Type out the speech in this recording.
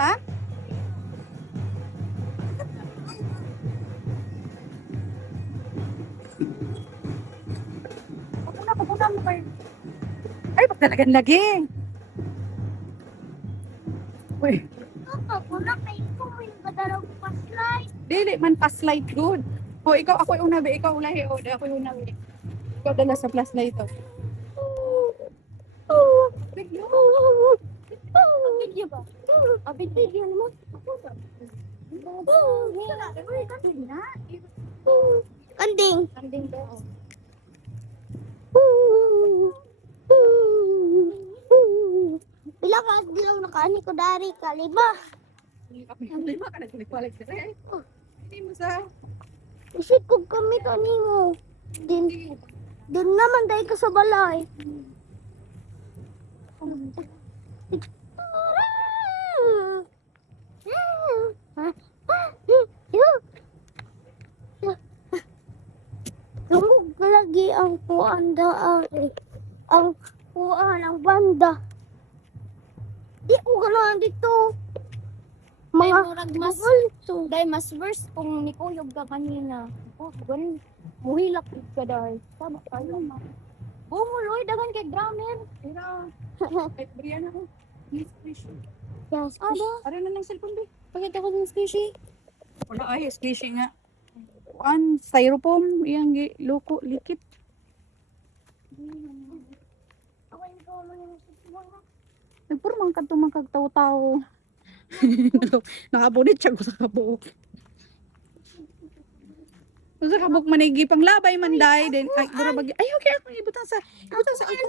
Ha? Pagkuna mo kayo. Ay, pagdalagan lagi. Uy, Kuna kayo ko yung kadalaw ko pa-slide. dili man flashlight good. O, ikaw, ako yung una, be. Ikaw ulahi, o. Ako yung una, be. Ikaw dala sa flashlight, o. Bigyo. Video ba? Video naman. Kanding. Kanding daw. Pila ka dilaw nakaani ko dari ka lima. Lima ka nagkulik-kulik ka rin. Hindi mo sa... Isip ko kami kanimo. Din dun naman dahil ka sa balay. Tungog lagi ang puanda ang puan ang banda. Di ko ganahan dito. Mga murag mas dahil mas worse kung nikuyog ka kanina. Oh, ganun. Muhilak ka dahil. Tama tayo ma. Bumuloy, dagan kay Gramer. Ira. Kahit Brianna ko. Yes, please. yes, Ano na ng cellphone, be? Pakita ko ng squishy. Wala ay, squishy nga. Kuan, styrofoam, iyang loko, likit. Nagpurmang ka tumang kagtaw-taw. Nakabunit siya ko sa kabuk. Sa kabuk manigi pang labay man day din. Ay, okay, ako ibutang sa